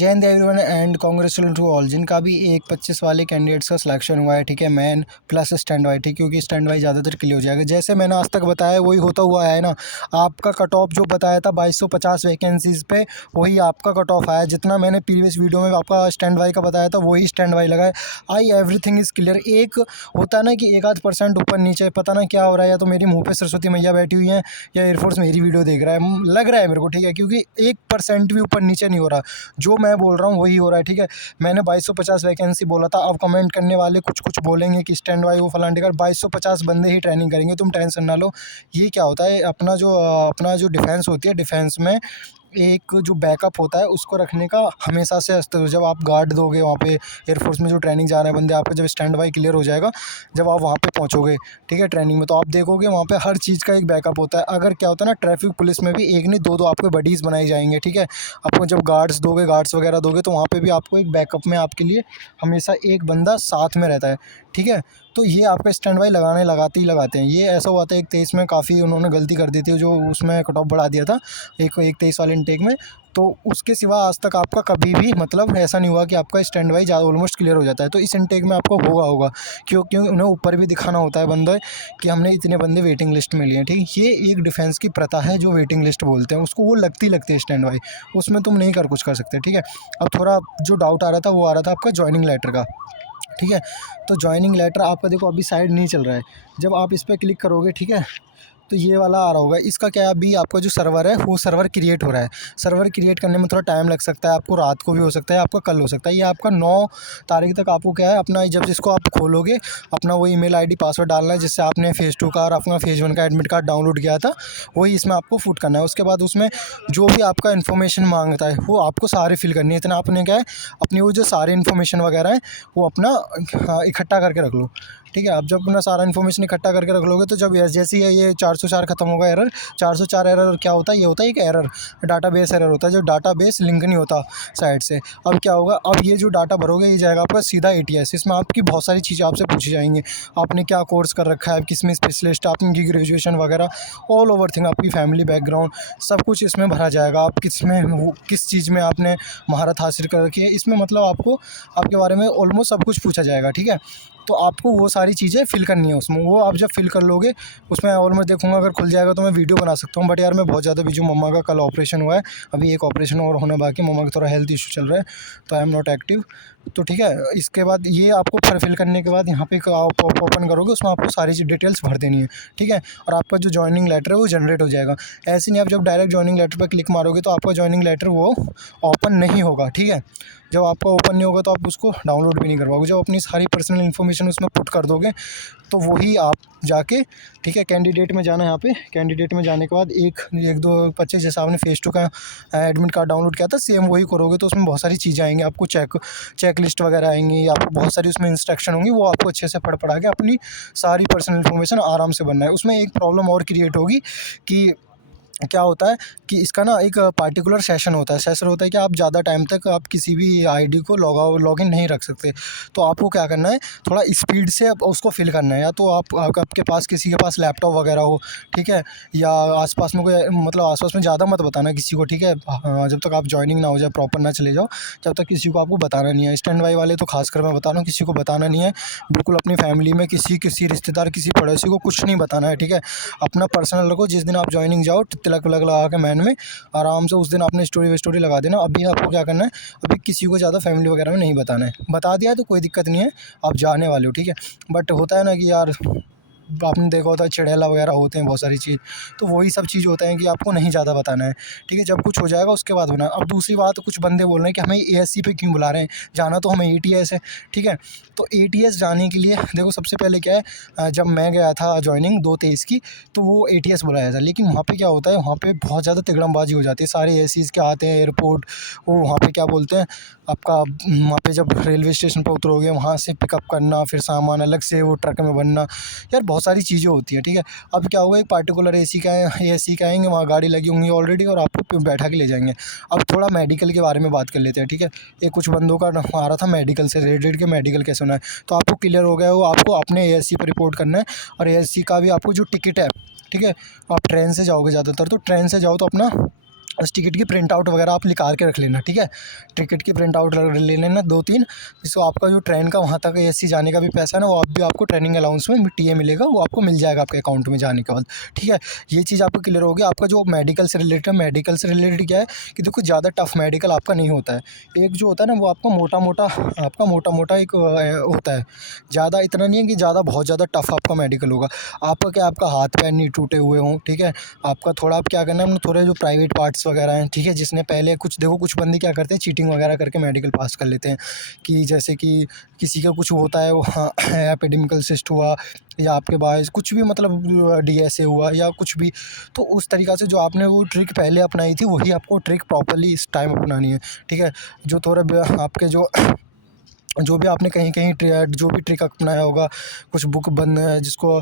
जय Hind everyone and congratulation to all. जिनका भी 1-25 वाले कैंडिडेट्स का सिलेक्शन हुआ है, ठीक है, मैन प्लस स्टैंड वाई, ठीक है, क्योंकि स्टैंड वाई ज़्यादातर क्लियर हो जाएगा। जैसे मैंने आज तक बताया वही होता हुआ है ना। आपका कट ऑफ जो बताया था 2250 वैकेंसीज़ पे, वही आपका कट ऑफ आया। जितना मैंने प्रीवियस वीडियो में आपका स्टैंड वाई का बताया था वही स्टैंड वाई लगा है। I everything is clear. एक होता है ना कि 1-8% ऊपर नीचे, पता ना क्या हो रहा है, या तो मेरी मुँह पर सरस्वती मैया बैठी हुई हैं या एयरफोर्स मेरी वीडियो देख रहा है, लग रहा है मेरे को, ठीक है, क्योंकि 1% भी ऊपर नीचे नहीं हो रहा। जो मैं बोल रहा हूँ वही हो रहा है, ठीक है। मैंने 2250 वैकेंसी बोला था। अब कमेंट करने वाले कुछ कुछ बोलेंगे कि स्टैंड बाई वो फलान टिकर, 2250 बंदे ही ट्रेनिंग करेंगे, तुम टेंशन ना लो। ये क्या होता है, अपना जो डिफेंस होती है, डिफेंस में एक जो बैकअप होता है उसको रखने का हमेशा से अस्तित्व। जब आप गार्ड दोगे वहाँ पे एयरफोर्स में जो ट्रेनिंग जा रहे हैं बंदे, आपका जब स्टैंड बाई क्लियर हो जाएगा, जब आप वहाँ पे पहुँचोगे, ठीक है, ट्रेनिंग में, तो आप देखोगे वहाँ पे हर चीज़ का एक बैकअप होता है। अगर क्या होता है ना, ट्रैफिक पुलिस में भी एक नहीं दो आपको बडीज़ बनाई जाएंगे, ठीक है। आपको जब गार्ड्स वगैरह दोगे तो वहाँ पर भी आपको एक बैकअप में आपके लिए हमेशा एक बंदा साथ में रहता है, ठीक है। तो ये आपका स्टैंड बाई लगाते ही लगाते हैं। ये ऐसा हुआ था 1-23 में, काफ़ी उन्होंने गलती कर दी थी, जो उसमें कट ऑफ बढ़ा दिया था 1-23 वाले इनटेक में। तो उसके सिवा आज तक आपका कभी भी मतलब ऐसा नहीं हुआ कि आपका स्टैंड बाई ऑलमोस्ट क्लियर हो जाता है। तो इस इनटेक में आपको होगा क्योंकि उन्हें ऊपर भी दिखाना होता है बंदे कि हमने इतने बंदे वेटिंग लिस्ट में लिए हैं, ठीक है। ये एक डिफेंस की प्रथा है जो वेटिंग लिस्ट बोलते हैं उसको, वो लगती है स्टैंड बाई, उसमें तुम नहीं कर कुछ कर सकते, ठीक है। अब थोड़ा जो डाउट आ रहा था वो आ रहा था आपका जॉइनिंग लेटर का, ठीक है। तो जॉइनिंग लेटर आपका देखो अभी साइड नहीं चल रहा है। जब आप इस पर क्लिक करोगे, ठीक है, तो ये वाला आ रहा होगा। इसका क्या है, अभी आपका जो सर्वर है वो सर्वर क्रिएट हो रहा है। सर्वर क्रिएट करने में थोड़ा टाइम लग सकता है, आपको रात को भी हो सकता है, आपका कल हो सकता है। ये आपका 9 तारीख तक आपको क्या है, अपना जब जिसको आप खोलोगे अपना वो ईमेल आईडी पासवर्ड डालना है जिससे आपने फेज़ 2 का और अपना फेज़ 1 का एडमिट कार्ड डाउनलोड किया था, वही इसमें आपको फुट करना है। उसके बाद उसमें जो भी आपका इन्फॉर्मेशन मांगता है वो आपको सारे फिल करनी है। इतना आपने क्या है, अपनी वो जो सारे इन्फॉर्मेशन वगैरह है वो अपना इकट्ठा करके रख लो, ठीक है। आप जब अपना सारा इन्फॉर्मेशन इकट्ठा करके रख लोगे तो जब जैसे ही ये 404 खत्म होगा एरर, 404 एरर क्या होता है, ये होता है एक एरर, डाटाबेस एरर होता है, जो डाटाबेस लिंक नहीं होता साइड से। अब क्या होगा, अब ये जो डाटा भरोगे ये जाएगा आपका सीधा ATS। इसमें आपकी बहुत सारी चीज़ें आपसे पूछी जाएंगी। आपने क्या कोर्स कर रखा है, किस में स्पेशलिस्ट, आपकी ग्रेजुएशन वगैरह, ऑल ओवर थिंग, आपकी फैमिली बैकग्राउंड, सब कुछ इसमें भरा जाएगा। आप किस चीज़ में आपने महारत हासिल कर रखी है, इसमें मतलब आपको आपके बारे में ऑलमोस्ट सब कुछ पूछा जाएगा, ठीक है। तो आपको वो सारी चीज़ें फिल करनी है उसमें। वो आप जब फिल कर लोगे उसमें ऑलमोस्ट देखूंगा, अगर खुल जाएगा तो मैं वीडियो बना सकता हूँ। बट यार मैं बहुत ज़्यादा बिजी हूँ, मम्मा का कल ऑपरेशन हुआ है, अभी एक ऑपरेशन और होना बाकी, मम्मा का थोड़ा हेल्थ इशू चल रहा है, तो आई एम नॉट एक्टिव। तो ठीक है, इसके बाद ये आपको फिल करने के बाद यहाँ पे आप ओपन करोगे, उसमें आपको सारी डिटेल्स भर देनी है, ठीक है। और आपका जो जॉइनिंग लेटर है वो जनरेट हो जाएगा। ऐसे नहीं, आप जब डायरेक्ट जॉइनिंग लेटर पर क्लिक मारोगे तो आपका जॉइनिंग लेटर वो ओपन नहीं होगा, ठीक है। जब आपका ओपन नहीं होगा तो आप उसको डाउनलोड भी नहीं कर पाओगे। जब अपनी सारी पर्सनल इन्फॉर्मेशन उसमें पुट कर दोगे तो वही आप जाके, ठीक है, कैंडिडेट में जाना है। यहाँ पे कैंडिडेट में जाने के बाद 1-2-25 जैसा आपने फेज़ 2 का एडमिट कार्ड डाउनलोड किया था, सेम वही करोगे तो उसमें बहुत सारी चीज़ें आएंगी, आपको चेक लिस्ट वगैरह आएंगी, आपको बहुत सारी उसमें इंस्ट्रक्शन होंगी, वो आपको अच्छे से पढ़ पढ़ा के अपनी सारी पर्सनल इन्फॉर्मेशन आराम से बनना है। उसमें एक प्रॉब्लम और क्रिएट होगी कि क्या होता है कि इसका ना एक पार्टिकुलर सेशन होता है कि आप ज़्यादा टाइम तक आप किसी भी आईडी को लॉगिन नहीं रख सकते। तो आपको क्या करना है, थोड़ा स्पीड से उसको फिल करना है। या तो आपके पास किसी के पास लैपटॉप वगैरह हो, ठीक है, या आसपास में कोई, मतलब आसपास में ज़्यादा मत बताना किसी को, ठीक है। जब तक आप ज्वाइनिंग ना हो जाए, प्रॉपर ना चले जाओ, जब तक किसी को आपको बताना नहीं है। स्टैंड बाई वाले तो खासकर मैं बता रहा हूँ, किसी को बताना नहीं है बिल्कुल। अपनी फैमिली में किसी रिश्तेदार, किसी पड़ोसी को कुछ नहीं बताना है, ठीक है। अपना पर्सनल रखो। जिस दिन आप ज्वाइनिंग जाओ तिलक विलक लगा के मैन में आराम से, उस दिन आपने स्टोरी लगा देना। अभी आपको क्या करना है, अभी किसी को ज़्यादा फैमिली वगैरह में नहीं बताना है। बता दिया है तो कोई दिक्कत नहीं है, आप जाने वाले हो, ठीक है। बट होता है ना कि यार, आपने देखा होता है चिड़ैला वगैरह होते हैं बहुत सारी चीज़, तो वही सब चीज़ होता है कि आपको नहीं ज़्यादा बताना है, ठीक है। जब कुछ हो जाएगा उसके बाद होना। अब दूसरी बात, कुछ बंदे बोल रहे हैं कि हमें ASC पे क्यों बुला रहे हैं, जाना तो हमें ATS है, ठीक है। तो ATS जाने के लिए देखो सबसे पहले क्या है, जब मैं गया था ज्वाइनिंग 2-23 की, तो वो ATS बुलाया था। लेकिन वहाँ पे क्या होता है, वहाँ पे बहुत ज़्यादा तिगड़मबाजी हो जाती है। सारे ASCs के आते हैं एयरपोर्ट, वो वहाँ पे क्या बोलते हैं आपका, वहाँ पे जब रेलवे स्टेशन पर उतरोगे वहाँ से पिकअप करना, फिर सामान अलग से वो ट्रक में बनना, यार बहुत सारी चीज़ें होती हैं, ठीक है। अब क्या होगा, एक पार्टिकुलर ASC का आएंगे, वहाँ गाड़ी लगी होंगी ऑलरेडी और आपको बैठा के ले जाएंगे। अब थोड़ा मेडिकल के बारे में बात कर लेते हैं, ठीक है। एक कुछ बंदों का आ रहा था मेडिकल से रिलेटेड के मेडिकल कैसे होना है, तो आपको क्लियर हो गया, वो आपको अपने ASC पर रिपोर्ट करना है। और ASC का भी आपको जो टिकट है, ठीक है, आप ट्रेन से जाओगे ज़्यादातर, तो ट्रेन से जाओ तो अपना उस टिकट की प्रिंट आउट वगैरह आप निकाल के रख लेना, ठीक है। टिकट की प्रिंट आउट ले लेना 2-3, जिसको आपका जो ट्रेन का वहाँ तक एसी जाने का भी पैसा है ना, वो आप भी आपको ट्रेनिंग अलाउंस में टीए मिलेगा, वो आपको मिल जाएगा आपके अकाउंट में जाने के बाद, ठीक है। ये चीज़ आपको क्लियर होगी। आपका जो मेडिकल से रिलेटेड क्या है कि देखो ज़्यादा टफ मेडिकल आपका नहीं होता है। एक जो होता है ना वो आपका मोटा मोटा एक होता है, ज़्यादा इतना नहीं है कि ज़्यादा बहुत ज़्यादा टफ आपका मेडिकल होगा। आपका क्या, आपका हाथ पैर नहीं टूटे हुए हों, ठीक है। आपका थोड़ा आप क्या करना है, अपने थोड़े जो प्राइवेट पार्ट्स वगैरह हैं, ठीक है, जिसने पहले कुछ देखो कुछ बंदे क्या करते हैं, चीटिंग वगैरह करके मेडिकल पास कर लेते हैं। कि जैसे कि किसी का कुछ होता है, वो हाँ एपिडेमिकल सिस्ट हुआ, या आपके पास कुछ भी मतलब डीएसए हुआ या कुछ भी, तो उस तरीक़ा से जो आपने वो ट्रिक पहले अपनाई थी वही आपको ट्रिक प्रॉपर्ली इस टाइम अपनानी है, ठीक है। जो थोड़ा आपके जो भी आपने कहीं कहीं जो भी ट्रिक अपनाया होगा, कुछ बुक बंद है जिसको,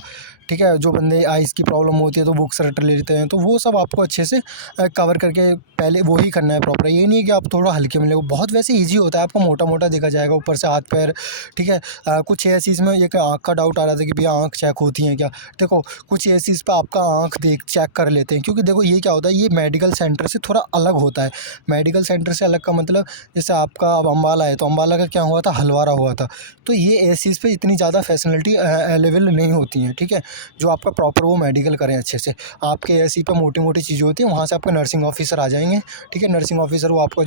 ठीक है, जो बंदे आइज़ की प्रॉब्लम होती है तो बुक्स रट लेते हैं, तो वो सब आपको अच्छे से कवर करके पहले वो ही करना है प्रॉपर। ये नहीं है कि आप थोड़ा हल्के में ले, बहुत वैसे ईजी होता है, आपको मोटा मोटा देखा जाएगा ऊपर से हाथ पैर, ठीक है। कुछ ऐसी चीज़ में एक आँख का डाउट आ रहा था कि भैया आँख चेक होती है क्या, देखो कुछ ऐसी चीज़ पर आपका आँख देख चेक कर लेते हैं, क्योंकि देखो ये क्या होता है, ये मेडिकल सेंटर से थोड़ा अलग होता है। मेडिकल सेंटर से अलग का मतलब, जैसे आपका अब अम्बाला है, तो अम्बाला का क्या हुआ था, हलवारा हुआ था, तो ये इस चीज़ पे इतनी ज़्यादा फैसिलिटी अवेलेबल नहीं होती हैं, ठीक है। जो आपका प्रॉपर वो मेडिकल करें अच्छे से, आपके एसी पे मोटी मोटी चीज़ें होती हैं, वहाँ से आपके नर्सिंग ऑफिसर आ जाएंगे, ठीक है। नर्सिंग ऑफिसर वो आपका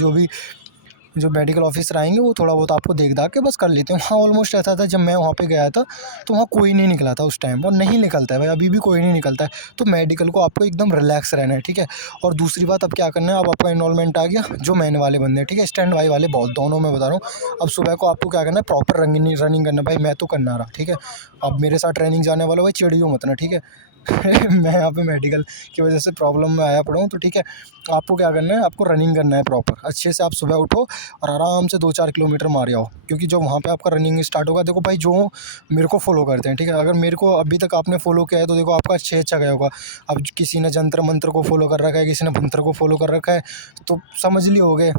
जो मेडिकल ऑफिसर आएंगे वो थोड़ा बहुत आपको देख दाख के बस कर लेते हैं। हाँ ऑलमोस्ट ऐसा था, जब मैं वहाँ पे गया था तो वहाँ कोई नहीं निकला था उस टाइम, और नहीं निकलता है भाई, अभी भी कोई नहीं निकलता है। तो मेडिकल को आपको एकदम रिलैक्स रहना है, ठीक है। और दूसरी बात, अब क्या करना है, अब आपका इनरोलमेंट आ गया, जो मैन वाले बंदे हैं, ठीक है, स्टैंड बाई वाले बहुत, दोनों मैं बता रहा हूँ। अब सुबह को आपको क्या करना है, प्रॉपर रनिंग करना है भाई, मैं तो करना रहा, ठीक है। अब मेरे साथ ट्रेनिंग जाने वाला भाई चिड़ियो मत ना, ठीक है। मैं यहाँ पे मेडिकल की वजह से प्रॉब्लम में आया पड़ा हूँ, तो ठीक है। आपको क्या करना है, आपको रनिंग करना है प्रॉपर अच्छे से। आप सुबह उठो और आराम से 2-4 किलोमीटर मार आओ, क्योंकि जब वहाँ पे आपका रनिंग स्टार्ट होगा, देखो भाई जो मेरे को फॉलो करते हैं, ठीक है, अगर मेरे को अभी तक आपने फॉलो किया है तो देखो आपका अच्छा गया होगा। अब किसी ने जंतर मंत्र को फॉलो कर रखा है, किसी ने मंत्र को फॉलो कर रखा है, तो समझ लिए होगे,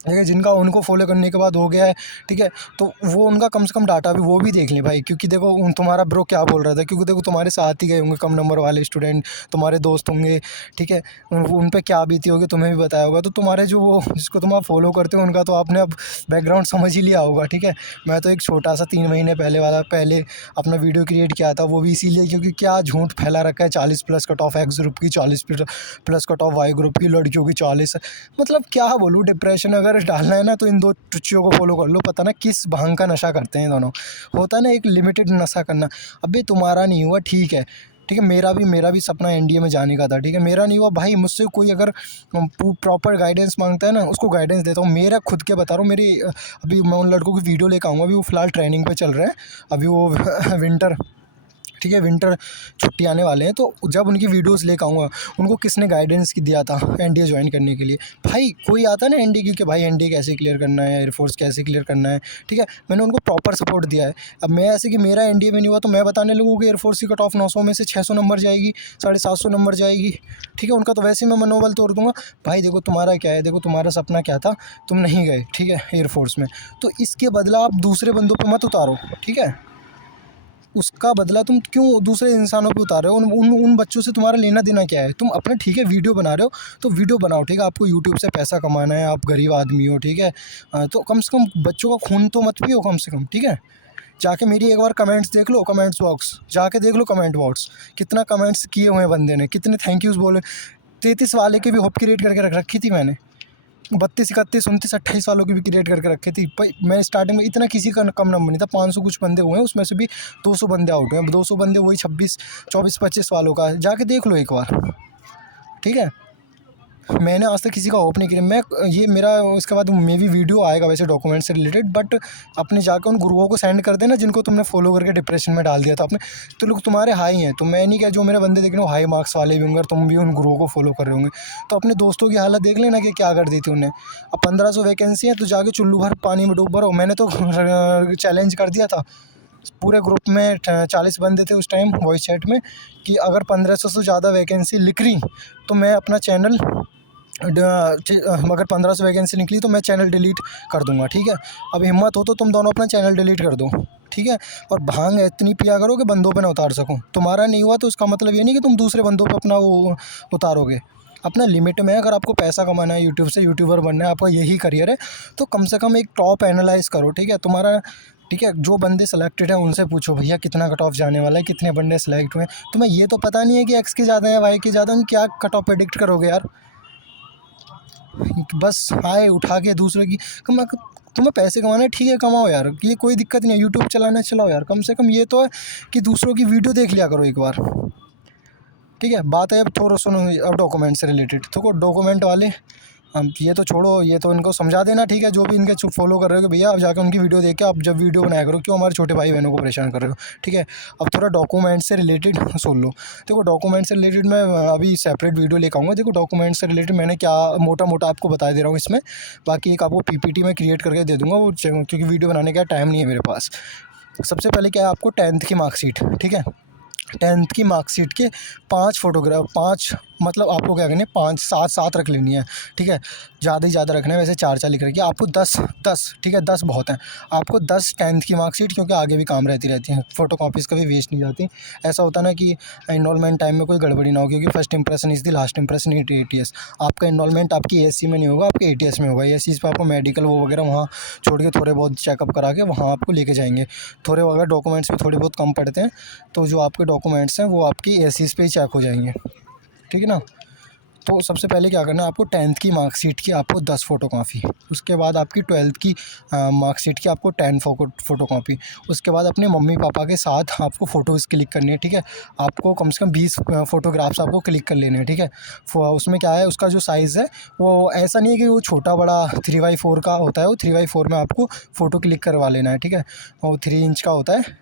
ठीक है। जिनका उनको फॉलो करने के बाद हो गया है, ठीक है, तो वो उनका कम से कम डाटा भी वो भी देख लें भाई, क्योंकि देखो तुम्हारा ब्रो क्या बोल रहा था, क्योंकि देखो तुम्हारे साथ ही गए होंगे कम नंबर वाले स्टूडेंट, तुम्हारे दोस्त होंगे, ठीक है। उन पे क्या बीती होगी तुम्हें भी बताया होगा, तो तुम्हारे जो वो जिसको तुम आप फॉलो करते हो उनका तो आपने अब बैकग्राउंड समझ ही लिया होगा, ठीक है। मैं तो एक छोटा सा 3 महीने पहले अपना वीडियो क्रिएट किया था, वो भी इसीलिए क्योंकि क्या झूठ फैला रखा है, 40+ कट ऑफ एक्स ग्रुप की, 40+ कट ऑफ वाई ग्रुप की, लड़कियों की 40, मतलब क्या बोलूँ, डिप्रेशन अगर डालना है ना तो इन दो टुच्चियों को फॉलो कर लो, पता ना किस भांग का नशा करते हैं दोनों। होता है ना एक लिमिटेड नशा करना। अबे तुम्हारा नहीं हुआ, ठीक है, ठीक है, मेरा भी सपना एनडीए में जाने का था, ठीक है, मेरा नहीं हुआ भाई। मुझसे कोई अगर प्रॉपर गाइडेंस मांगता है ना, उसको गाइडेंस देता हूँ। मेरा खुद के बता रहा हूँ, मेरी अभी मैं उन लड़कों की वीडियो लेकर आऊँगा, अभी वो फ़िलहाल ट्रेनिंग पे चल रहे हैं, अभी वो विंटर, ठीक है, विंटर छुट्टी आने वाले हैं, तो जब उनकी वीडियोस लेकर आऊँगा, उनको किसने गाइडेंस की दिया था एनडीए ज्वाइन करने के लिए। भाई कोई आता है ना एनडीए की कि भाई एनडीए कैसे क्लियर करना है, एयरफोर्स कैसे क्लियर करना है, ठीक है, मैंने उनको प्रॉपर सपोर्ट दिया है। अब मैं ऐसे कि मेरा एनडीए में नहीं हुआ तो मैं बताने लगूँ कि एयरफोर्स की कट ऑफ 900 में से 600 नंबर जाएगी, 750 नंबर जाएगी, ठीक है, उनका तो वैसे ही मैं मनोबल तोड़ दूंगा। भाई देखो तुम्हारा क्या है, देखो तुम्हारा सपना क्या था, तुम नहीं गए, ठीक है, एयरफोर्स में, तो इसके बदला आप दूसरे बंदों पर मत उतारो, ठीक है। उसका बदला तुम क्यों दूसरे इंसानों पे उतार रहे हो, उन बच्चों से तुम्हारा लेना देना क्या है। तुम अपने, ठीक है, वीडियो बना रहे हो तो वीडियो बनाओ, ठीक है, आपको यूट्यूब से पैसा कमाना है, आप गरीब आदमी हो, ठीक है, तो कम से कम बच्चों का खून तो मत पियो कम से कम, ठीक है। जाके मेरी एक बार कमेंट्स देख लो, कमेंट्स बॉक्स जाके देख लो, कमेंट बॉक्स कितना कमेंट्स किए हुए हैं बंदे ने, कितने थैंक यूज़ बोले। 33 वाले की भी होप क्रिएट करके रख रखी थी मैंने, 32, 31, 29, 28 वालों की भी क्रिएट करके रखी थी। मैं स्टार्टिंग में इतना किसी का कम नंबर नहीं था, 500 कुछ बंदे हुए हैं, उसमें से भी 200 बंदे आउट हुए हैं। 200 बंदे वही 26, 24, 25 वालों का, जाके देख लो एक बार, ठीक है। मैंने आज तक किसी का होप नहीं किया। मैं ये मेरा इसके बाद में भी वीडियो आएगा वैसे डॉक्यूमेंट से रिलेटेड, बट अपने जाकर उन गुरुओं को सेंड कर देना जिनको तुमने फॉलो करके डिप्रेशन में डाल दिया था आपने, तो लोग तुम्हारे हाई हैं। तो मैं नहीं, क्या जो मेरे बंदे देख रहे हो हाई मार्क्स वाले भी होंगे और तुम भी उन गुरुओं को फॉलो कर रहे होंगे, तो अपने दोस्तों की हालत देख लेना कि क्या कर दी थी उन्हें। अब 1500 वैकेंसी है तो जाके चुल्लू भर पानी में डूब रहो। मैंने तो चैलेंज कर दिया था पूरे ग्रुप में, 40 बंदे थे उस टाइम वॉइस चैट में, कि अगर 1500 से ज़्यादा वैकेंसी लिख रही तो मैं अपना चैनल, अगर 1500 वैकेंसी निकली तो मैं चैनल डिलीट कर दूंगा, ठीक है। अब हिम्मत हो तो तुम दोनों अपना चैनल डिलीट कर दो, ठीक है। और भांग इतनी पिया करो कि बंदों पे ना उतार सको। तुम्हारा नहीं हुआ तो उसका मतलब ये नहीं कि तुम दूसरे बंदों पे अपना वो उतारोगे, अपना लिमिट में, अगर आपको पैसा कमाना है यूट्यूब से, यूट्यूबर बनना है, आपका यही करियर है, तो कम से कम एक टॉप एनालाइज़ करो, ठीक है, तुम्हारा, ठीक है। जो बंदे सेलेक्टेड हैं उनसे पूछो भैया कितना कट ऑफ जाने वाला है, कितने बंदे सेलेक्ट हुए हैं। तुम्हें ये तो पता नहीं है कि एक्स के ज़्यादा है वाई के ज़्यादा, क्या कट ऑफ प्रेडिक्ट करोगे यार। बस आए उठा के दूसरे की कमा, तुम्हें पैसे कमाना है ठीक है, कमाओ यार, ये कोई दिक्कत नहीं है। यूट्यूब चलाना है चलाओ यार, कम से कम ये तो है कि दूसरों की वीडियो देख लिया करो एक बार, ठीक है। बात है अब थोड़ा सुनो, अब डॉक्यूमेंट से रिलेटेड, तो डॉक्यूमेंट वाले, हम ये तो छोड़ो, ये तो इनको समझा देना, ठीक है, जो भी इनके फॉलो कर रहे हो कि भैया अब जाकर उनकी वीडियो देख के आप जब वीडियो बनाया करो, क्यों हमारे छोटे भाई बहनों को परेशान कर रहे हो, ठीक है। अब थोड़ा डॉक्यूमेंट से रिलेटेड सुन लो। देखो डॉक्यूमेंट से रिलेटेड मैं अभी सेपरेट वीडियो लेकर आऊँगा। देखो डॉक्यूमेंट से रिलेटेड मैंने क्या मोटा मोटा आपको बता दे रहा हूँ इसमें, बाकी एक आपको पीपीटी में क्रिएट करके दे दूँगा वो, क्योंकि वीडियो बनाने का टाइम नहीं है मेरे पास। सबसे पहले क्या है, आपको 10th की मार्कशीट, ठीक है, 10th की मार्कशीट के 5 फ़ोटोग्राफ, 5 मतलब आपको क्या करनी है, 5 7 7 रख लेनी है, ठीक है। ज़्यादा ही ज़्यादा रखना है, वैसे 4 4 लिख रखिए, आपको 10 10, ठीक है, 10 बहुत है। आपको 10 10th की मार्कशीट, क्योंकि आगे भी काम रहती है, फ़ोटोकॉपीज़ कभी वेस्ट नहीं जाती। ऐसा होता है ना कि एनरोलमेंट टाइम में कोई गड़बड़ी ना हो, क्योंकि first impression is the last impression in ATS. आपका एनरोलमेंट आपकी एएससी में नहीं होगा, आपके एटीएस में होगा। एएससी पे आपको मेडिकल वो वगैरह वहाँ छोड़ के थोड़े बहुत चेकअप करा के वहाँ आपको लेके जाएंगे। थोड़े अगर डॉक्यूमेंट्स भी थोड़े बहुत कम पड़ते हैं, तो जो आपके डॉक्यूमेंट्स हैं वो आपकी एएससीज़ पे ही चेक हो जाएंगे, ठीक है ना। तो सबसे पहले क्या करना है, आपको 10th की मार्कशीट की आपको 10 फ़ोटोकॉपी, उसके बाद आपकी 12th की मार्कशीट की आपको 10 फ़ोटोकॉपी, उसके बाद अपने मम्मी पापा के साथ आपको फ़ोटोज़ क्लिक करनी है, ठीक है। आपको कम से कम 20 फ़ोटोग्राफ्स आपको क्लिक कर लेने हैं, ठीक है। उसमें क्या है, उसका जो साइज़ है वो ऐसा नहीं है कि वो छोटा बड़ा 3x4 का होता है, वो 3x4 में आपको फ़ोटो क्लिक करवा लेना है, ठीक है। वो 3 इंच का होता है,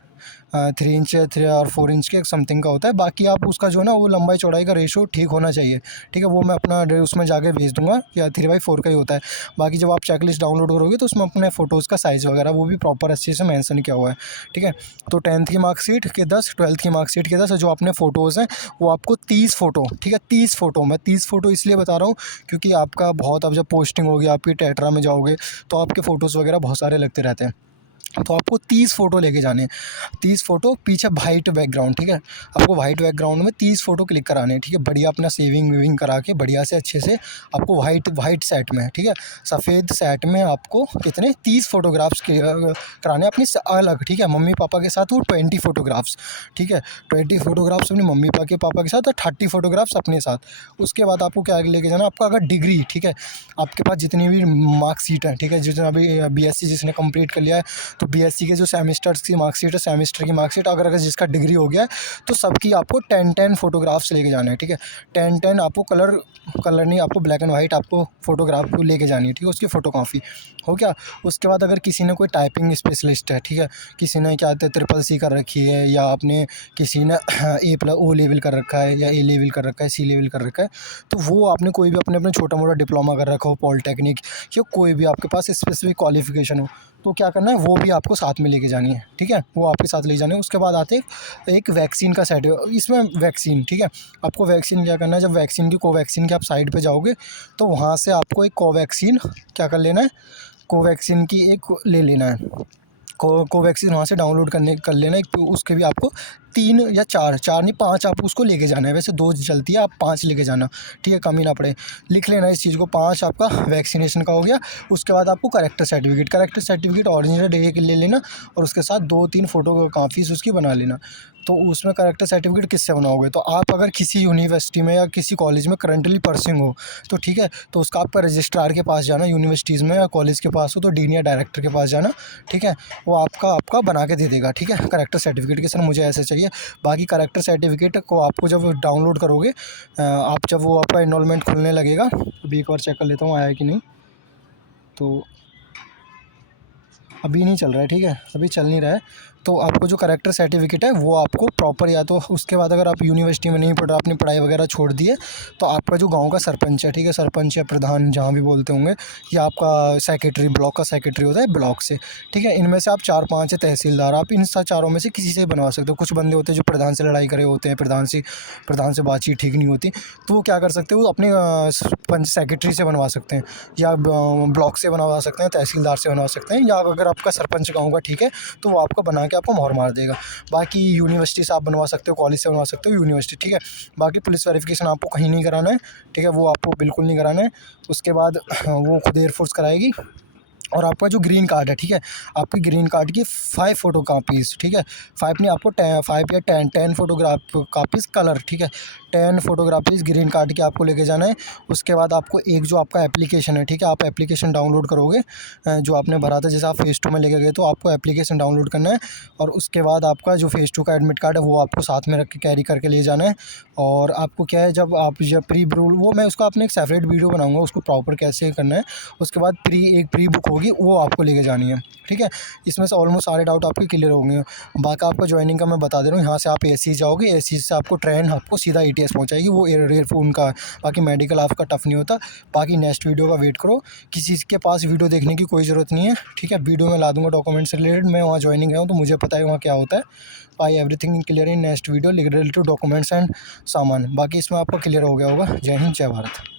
3 इंच 3 और 4 इंच के समथिंग का होता है। बाकी आप उसका जो है ना वो लंबाई चौड़ाई का रेशो ठीक होना चाहिए, ठीक है। वो मैं अपना उसमें जाके भेज दूँगा, या 3x4 का ही होता है। बाकी जब आप चेकलिस्ट डाउनलोड करोगे तो उसमें अपने फ़ोटोज़ का साइज़ वगैरह वो भी प्रॉपर अच्छे से मेंशन किया हुआ है, ठीक है। तो 10th की मार्कशीट के 10, 12th की मार्कशीट के 10, जो अपने फ़ोटोज़ हैं वो आपको 30 फ़ोटो, ठीक है, 30 फ़ोटो। मैं 30 फ़ोटो इसलिए बता रहा हूँ क्योंकि आपका बहुत, अब जब पोस्टिंग होगी आपकी टेट्रा में जाओगे तो आपके फ़ोटोज़ वगैरह बहुत सारे लगते रहते हैं। तो आपको 30 फ़ोटो लेके जाने हैं, 30 फ़ोटो, पीछे वाइट बैकग्राउंड, ठीक है। आपको वाइट बैकग्राउंड में 30 फ़ोटो क्लिक कराने हैं, ठीक है। बढ़िया अपना सेविंग वेविंग करा के बढ़िया से अच्छे से आपको वाइट सेट में, ठीक है, सफ़ेद सेट में आपको कितने 30 फ़ोटोग्राफ्स के कराने हैं अपनी अलग, ठीक है। मम्मी पापा के साथ वो 20 फ़ोटोग्राफ्स, ठीक है, 20 फ़ोटोग्राफ्स अपनी मम्मी पापा के साथ और 30 फ़ोटोग्राफ्स अपने साथ। उसके बाद आपको क्या लेके जाना, आपका अगर डिग्री, ठीक है, आपके पास जितनी भी मार्कशीट है, ठीक है, जितना भी बीएससी जिसने कंप्लीट कर लिया है, तो बीएससी के जो सेमेस्टर्स की मार्कशीट है, सेमेस्टर की मार्कशीट, अगर जिसका डिग्री हो गया है तो सबकी आपको 10 फ़ोटोग्राफ्स लेके जाना है, ठीक है। 10 आपको कलर नहीं, आपको ब्लैक एंड वाइट आपको फ़ोटोग्राफ को लेके जानी है, ठीक है, उसकी फ़ोटोकॉपी हो गया। उसके बाद अगर किसी ने कोई टाइपिंग स्पेशलिस्ट है, ठीक है, किसी ने क्या कहते हैं CCC कर रखी है, या आपने किसी ने O लेवल कर रखा है, या A लेवल कर रखा है, C लेवल कर रखा है, तो वो आपने कोई भी अपने छोटा मोटा डिप्लोमा कर रखा हो, पॉलिटेक्निक, या कोई भी आपके पास स्पेसिफिक क्वालिफिकेशन हो, तो क्या करना है, वो भी आपको साथ में लेके जानी है, ठीक है, वो आपके साथ ले जानी है। उसके बाद आते एक वैक्सीन का सेट है, इसमें वैक्सीन, ठीक है, आपको वैक्सीन क्या करना है, जब वैक्सीन की कोवैक्सीन की आप साइट पे जाओगे तो वहाँ से आपको एक कोवैक्सीन क्या कर लेना है, कोवैक्सीन की एक ले लेना है, कोवैक्सीन वहाँ से डाउनलोड कर लेना एक, उसके भी आपको 3 या 4 4 नहीं 5 आपको उसको लेके जाना है। वैसे 2 चलती है, आप 5 लेके जाना, ठीक है, कमी ना पड़े। लिख लेना इस चीज़ को, 5 आपका वैक्सीनेशन का हो गया। उसके बाद आपको करेक्टर सर्टिफिकेट ओरिजिनल एक ले लेना, और उसके साथ 2-3 फ़ोटो कापीज़ उसकी बना लेना। तो उसमें करेक्टर सर्टिफिकेट किससे बनाओगे, तो आप अगर किसी यूनिवर्सिटी में या किसी कॉलेज में करंटली परसिंग हो तो ठीक है, तो उसका आपका रजिस्ट्रार के पास जाना, यूनिवर्सिटीज़ में या कॉलेज के पास हो तो डीन या डायरेक्टर के पास जाना, ठीक है, वो आपका बना के दे देगा, ठीक है, करेक्टर सर्टिफिकेट के सर मुझे ऐसे चाहिए। बाकी करेक्टर सर्टिफिकेट को आपको जब डाउनलोड करोगे, आप जब वो आपका एनरोलमेंट खुलने लगेगा, अभी एक बार चेक कर लेता हूँ आया है कि नहीं, तो अभी नहीं चल रहा है, ठीक है, अभी चल नहीं रहा है। तो आपको जो करेक्टर सर्टिफिकेट है वो आपको प्रॉपर, या तो उसके बाद अगर आप यूनिवर्सिटी में नहीं पढ़ रहे, अपनी पढ़ाई वगैरह छोड़ दिए, तो आपका जो गांव का सरपंच है, ठीक है, सरपंच या प्रधान जहाँ भी बोलते होंगे, या आपका सेक्रेटरी, ब्लॉक का सेक्रेटरी होता है ब्लॉक से, ठीक है, इनमें से आप 4-5 है तहसीलदार, आप इन चारों में से किसी से बनवा सकते हो। कुछ बंदे होते हैं जो प्रधान से लड़ाई करे होते हैं, प्रधान से बातचीत ठीक नहीं होती, तो वो क्या कर सकते हो, अपने पंच सेक्रेटरी से बनवा सकते हैं, या ब्लॉक से बनवा सकते हैं, तहसीलदार से बनवा सकते हैं, या अगर अगर आपका सरपंच गाँव का, ठीक है, तो वो आपको बना के आपको मोहर मार देगा। बाकी यूनिवर्सिटी से आप बनवा सकते हो, कॉलेज से बनवा सकते हो, यूनिवर्सिटी, ठीक है। बाकी पुलिस वेरिफिकेशन आपको कहीं नहीं कराना है, ठीक है, वो आपको बिल्कुल नहीं कराना है। उसके बाद वो खुद एयरफोर्स कराएगी। और आपका जो ग्रीन कार्ड है, ठीक है, आपकी ग्रीन कार्ड की 5 फ़ोटो कापीज़, ठीक है, 5 नहीं, आपको 5 या 10 फ़ोटोग्राफ कापीज़ कलर, ठीक है, 10 फ़ोटोग्राफीज़ ग्रीन कार्ड की आपको लेके जाना है। उसके बाद आपको एक जो आपका एप्लीकेशन है, ठीक है, आप एप्लीकेशन डाउनलोड करोगे जो आपने भरा था, जैसे आप फेज़ 2 में लेके गए तो आपको एप्लीकेशन डाउनलोड करना है। और उसके बाद आपका जो फेज़ 2 का एडमिट कार्ड है वो आपको साथ में रख के कैरी करके ले जाना है। और आपको क्या है, जब प्री ब्रू वो मैं उसका अपने एक सेपरेट वीडियो बनाऊँगा, उसको प्रॉपर कैसे करना है। उसके बाद एक प्री बुक होगी, वो आपको लेके जानी है, ठीक है। इसमें से ऑलमोस्ट सारे डाउट आपके क्लियर होंगे। बाकी आपको जॉइनिंग का मैं बता दे रहा हूँ, यहाँ से आप एसी जाओगे, एसी से आपको ट्रेन आपको सीधा ईटीएस पहुँचाएगी, वो एयरफोन का। बाकी मेडिकल आपका टफ नहीं होता। बाकी नेक्स्ट वीडियो का वेट करो, किसी के पास वीडियो देखने की कोई ज़रूरत नहीं है, ठीक है। वीडियो में ला दूंगा डॉक्यूमेंट से रिलेटेड, मैं वहाँ ज्वाइनिंग गया हूँ तो मुझे पता है वहाँ क्या होता है। I everything clear in next video related to documents and सामान। बाकी इसमें आपको क्लियर हो गया होगा। जय हिंद, जय भारत।